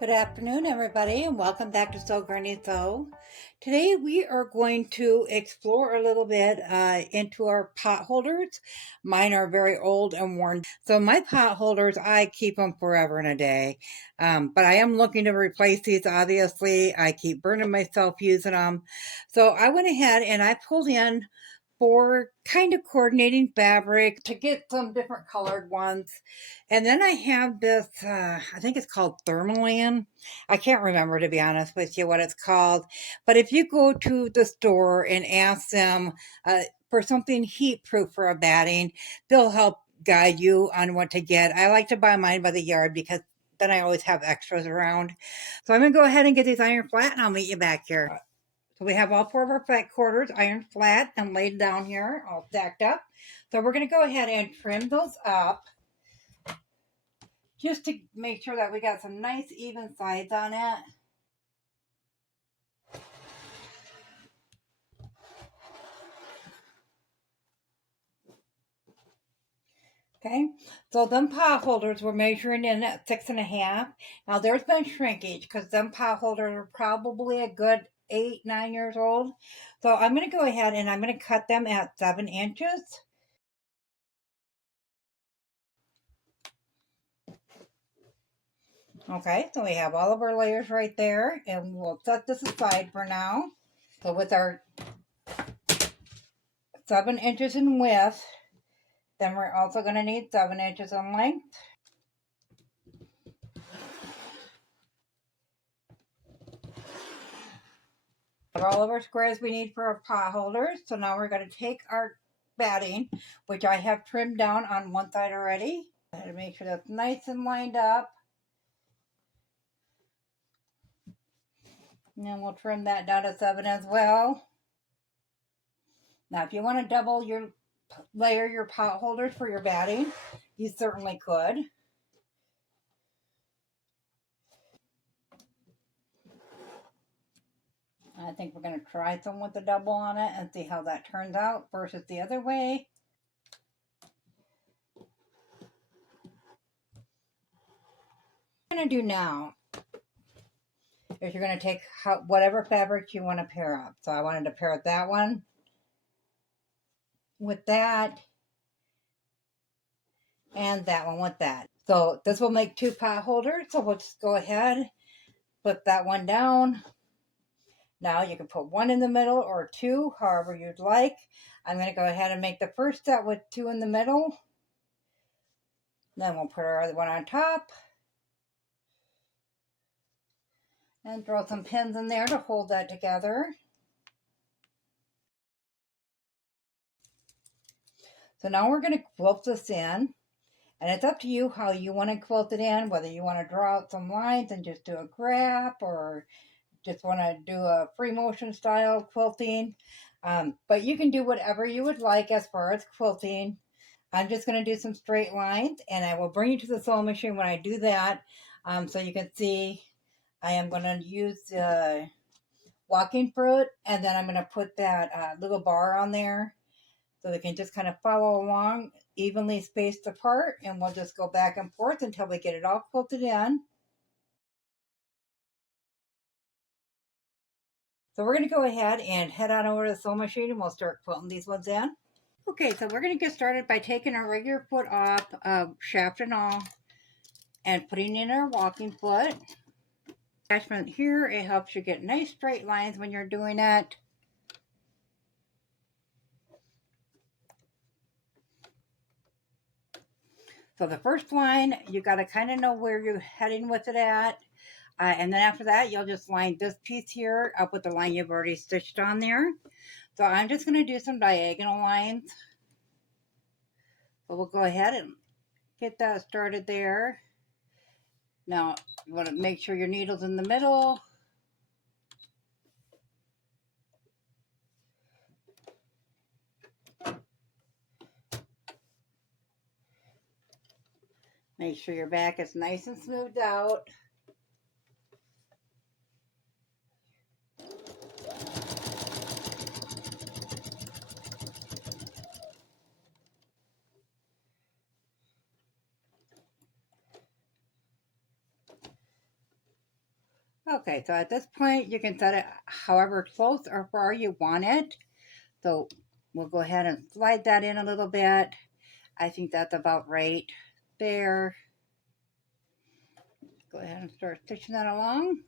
Good afternoon, everybody, and welcome back to Sew Granny Sew. Today we are going to explore a little bit into our pot holders. Mine are very old and worn. So my pot holders, I keep them forever and a day. But I am looking to replace these, obviously. I keep burning myself using them. So I went ahead and I pulled in for kind of coordinating fabric to get some different colored ones. And then I have this, I think it's called Thermalan. I can't remember, to be honest with you, what it's called. But if you go to the store and ask them for something heat proof for a batting, they'll help guide you on what to get. I like to buy mine by the yard because then I always have extras around. So I'm going to go ahead and get these iron flat and I'll meet you back here. So we have all four of our flat quarters ironed flat and laid down here, all stacked up. So we're going to go ahead and trim those up just to make sure that we got some nice even sides on it. Okay, so them pot holders we're measuring in at 6.5. Now there's been shrinkage because them pot holders are probably a good 8-9 years old. So I'm going to go ahead and I'm going to cut them at 7 inches. Okay, so we have all of our layers right there, and we'll set this aside for now. So with our 7 inches in width, then we're also going to need 7 inches in length. Have all of our squares we need for our pot holders. So now we're going to take our batting, which I have trimmed down on one side already, to make sure that's nice and lined up. And then we'll trim that down to 7 as well. Now, if you want to double your layer your pot holders for your batting, you certainly could. I think we're going to try some with the double on it and see how that turns out versus the other way. What you're going to do now is you're going to take whatever fabric you want to pair up. So I wanted to pair that one with that and that one with that. So this will make 2 pot holders. So we'll just go ahead, flip that one down. Now you can put 1 in the middle or 2, however you'd like. I'm going to go ahead and make the first set with 2 in the middle. Then we'll put our other one on top. And throw some pins in there to hold that together. So now we're going to quilt this in. And it's up to you how you want to quilt it in, whether you want to draw out some lines and just do a grap or just want to do a free motion style quilting. But you can do whatever you would like as far as quilting. I'm just going to do some straight lines and I will bring you to the sewing machine when I do that. So you can see I am going to use walking fruit and then I'm going to put that little bar on there so they can just kind of follow along evenly spaced apart, and we'll just go back and forth until we get it all quilted in. So we're going to go ahead and head on over to the sewing machine and we'll start quilting these ones in. Okay, so we're going to get started by taking our regular foot off, shaft and all, and putting in our walking foot. Attachment here, it helps you get nice straight lines when you're doing it. So the first line, you got to kind of know where you're heading with it at. And then after that, you'll just line this piece here up with the line you've already stitched on there. So I'm just going to do some diagonal lines. So we'll go ahead and get that started there. Now, you want to make sure your needle's in the middle. Make sure your back is nice and smoothed out. Okay, so at this point you can set it however close or far you want it. So we'll go ahead and slide that in a little bit. I think that's about right there. Go ahead and start stitching that along.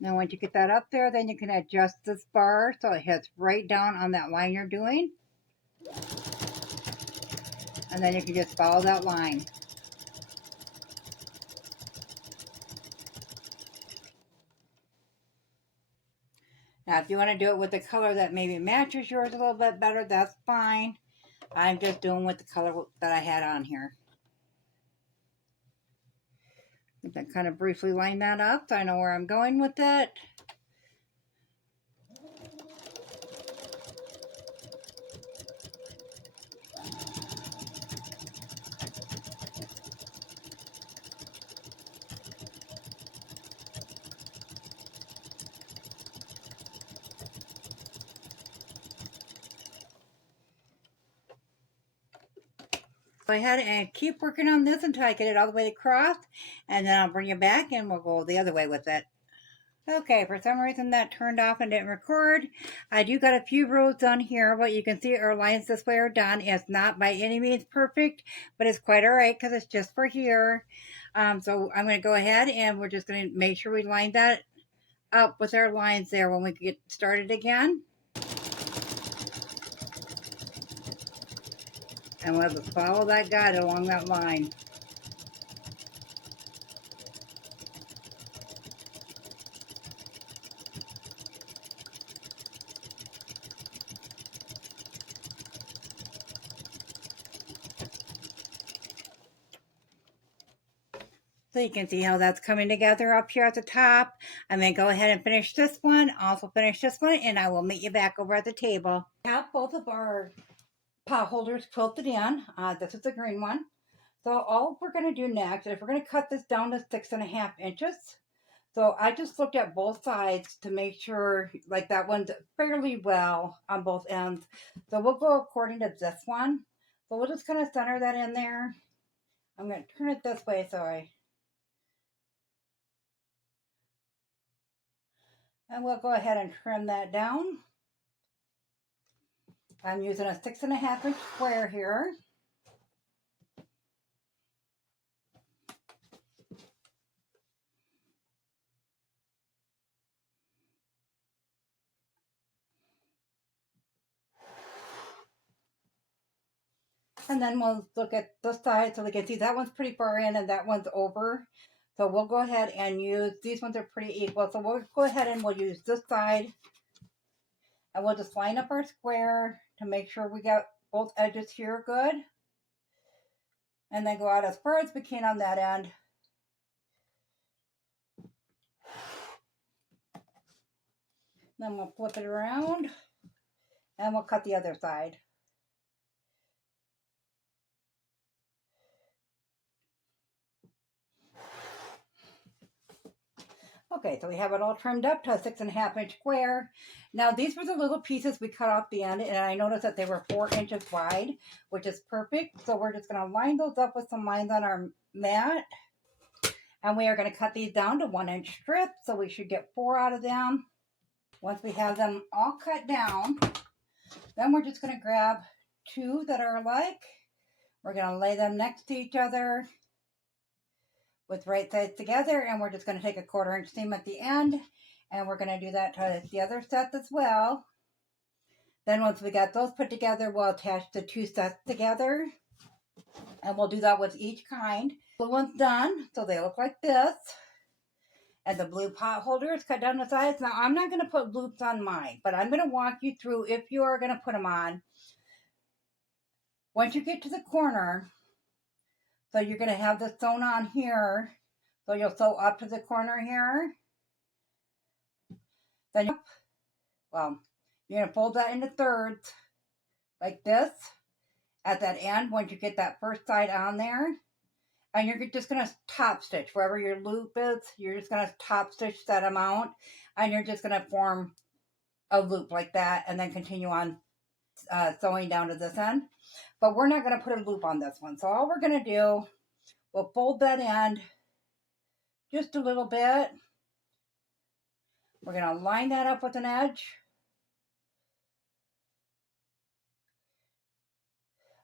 Now once you get that up there, then you can adjust this bar so it hits right down on that line you're doing. And then you can just follow that line. Now if you want to do it with the color that maybe matches yours a little bit better, that's fine. I'm just doing with the color that I had on here. I'm going to kind of briefly line that up so I know where I'm going with it. Go ahead and keep working on this until I get it all the way across, and then I'll bring you back and we'll go the other way with it. Okay, for some reason that turned off and didn't record. I do got a few rows done here, but you can see our lines this way are done. It's not by any means perfect, but it's quite all right because it's just for here. So I'm going to go ahead and we're just going to make sure we line that up with our lines there when we get started again. And we'll just follow that guide along that line. So you can see how that's coming together up here at the top. I'm going to go ahead and finish this one, also finish this one, and I will meet you back over at the table. We have both of our pot holders quilted in. This is the green one. So all we're going to do next is we're going to cut this down to 6.5 inches. So I just looked at both sides to make sure like that one's fairly well on both ends. So we'll go according to this one. So we'll just kind of center that in there. I'm going to turn it this way and we'll go ahead and trim that down. I'm using a 6.5 inch square here. And then we'll look at this side so we can see that one's pretty far in and that one's over. So we'll go ahead and use, these ones are pretty equal. So we'll go ahead and we'll use this side. And we'll just line up our square to make sure we got both edges here good. And then go out as far as we can on that end. Then we'll flip it around and we'll cut the other side. Okay, so we have it all trimmed up to a 6.5 inch square. Now these were the little pieces we cut off the end, and I noticed that they were 4 inches wide, which is perfect. So we're just going to line those up with some lines on our mat. And we are going to cut these down to 1 inch strips, so we should get 4 out of them. Once we have them all cut down, then we're just going to grab 2 that are alike. We're going to lay them next to each other with right sides together, and we're just going to take a 1/4 inch seam at the end, and we're going to do that to the other set as well. Then once we got those put together, we'll attach the 2 sets together, and we'll do that with each kind. The one's done, so they look like this. And the blue pot holders cut down the sides. Now I'm not going to put loops on mine, but I'm going to walk you through if you are going to put them on. Once you get to the corner, so you're going to have this sewn on here. So you'll sew up to the corner here. Then, you're going to fold that into thirds like this at that end once you get that first side on there. And you're just going to top stitch wherever your loop is. You're just going to top stitch that amount. And you're just going to form a loop like that and then continue on sewing down to this end. But we're not going to put a loop on this one. So all we're going to do, we'll fold that end just a little bit. We're going to line that up with an edge.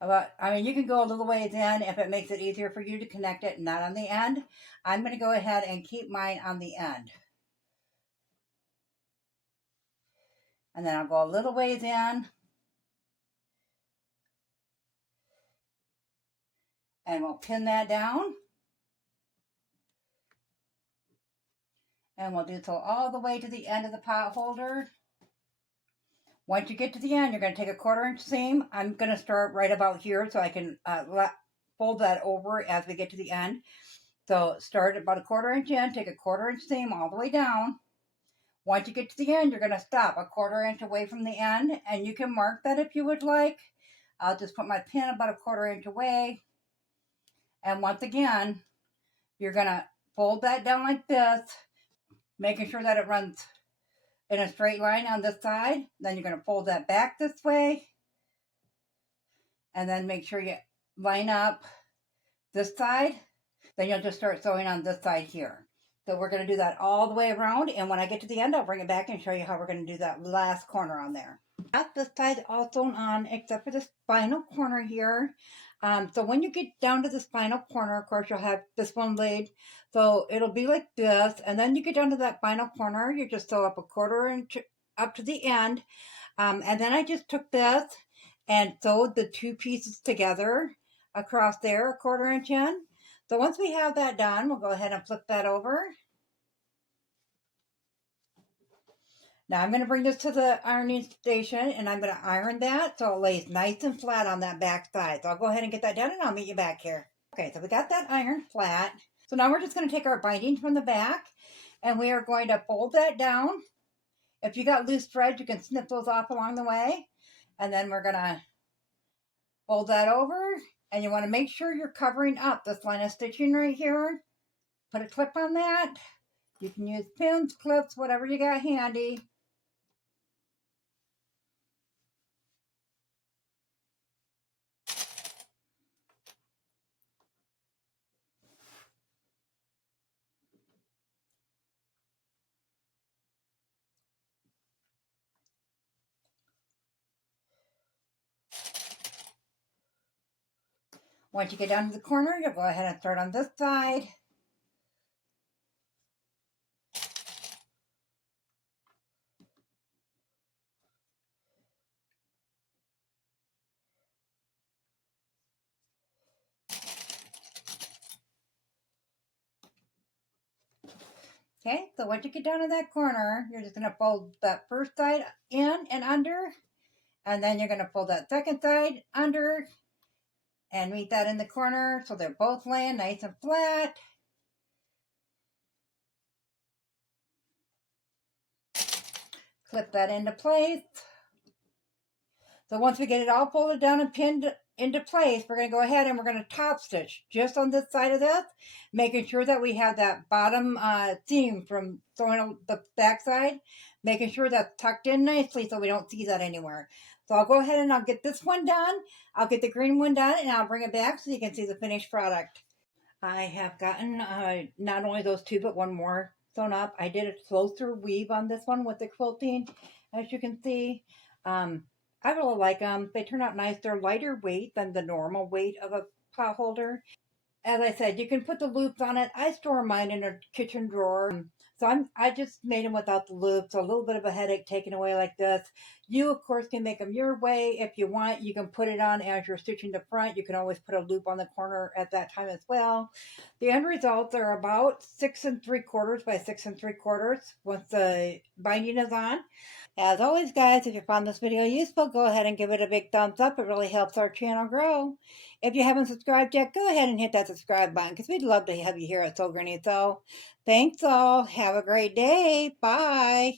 You can go a little ways in if it makes it easier for you to connect it, not on the end. I'm going to go ahead and keep mine on the end. And then I'll go a little ways in. And we'll pin that down. And we'll do so all the way to the end of the pot holder. Once you get to the end, you're going to take a 1/4 inch seam. I'm going to start right about here so I can fold that over as we get to the end. So start about a 1/4 inch in, take a 1/4 inch seam all the way down. Once you get to the end, you're going to stop a 1/4 inch away from the end, and you can mark that if you would like. I'll just put my pin about a 1/4 inch away. And once again, you're going to fold that down like this, making sure that it runs in a straight line on this side. Then you're going to fold that back this way. And then make sure you line up this side. Then you'll just start sewing on this side here. So we're going to do that all the way around. And when I get to the end, I'll bring it back and show you how we're going to do that last corner on there. Got this side all sewn on except for this final corner here. So when you get down to this final corner, of course, you'll have this one laid. So it'll be like this. And then you get down to that final corner, you just sew up a 1/4 inch up to the end. And then I just took this and sewed the two pieces together across there, a 1/4 inch in. So once we have that done, we'll go ahead and flip that over. Now I'm going to bring this to the ironing station and I'm going to iron that so it lays nice and flat on that back side. So I'll go ahead and get that done and I'll meet you back here. Okay, so we got that ironed flat. So now we're just going to take our binding from the back and we are going to fold that down. If you got loose threads, you can snip those off along the way. And then we're going to fold that over. And you want to make sure you're covering up this line of stitching right here. Put a clip on that. You can use pins, clips, whatever you got handy. Once you get down to the corner, you'll go ahead and start on this side. Okay, so once you get down to that corner, you're just going to fold that first side in and under, and then you're going to fold that second side under and meet that in the corner so they're both laying nice and flat. Clip that into place. So once we get it all folded down and pinned into place, we're going to go ahead and we're going to top stitch just on this side of this, making sure that we have that bottom seam from sewing on the back side, making sure that's tucked in nicely so we don't see that anywhere. So I'll go ahead and I'll get this one done. I'll get the green one done and I'll bring it back so you can see the finished product. I have gotten not only those two, but one more sewn up. I did a closer weave on this one with the quilting, as you can see. I really like them. They turn out nice. They're lighter weight than the normal weight of a pot holder. As I said, you can put the loops on it. I store mine in a kitchen drawer. So I just made them without the loops. So a little bit of a headache taken away like this. You, of course, can make them your way. If you want, you can put it on as you're stitching the front. You can always put a loop on the corner at that time as well. The end results are about 6 3/4 by 6 3/4 once the binding is on. As always, guys, if you found this video useful, go ahead and give it a big thumbs up. It really helps our channel grow. If you haven't subscribed yet, go ahead and hit that subscribe button because we'd love to have you here at Sew Granny Sew. Thanks all. Have a great day. Bye.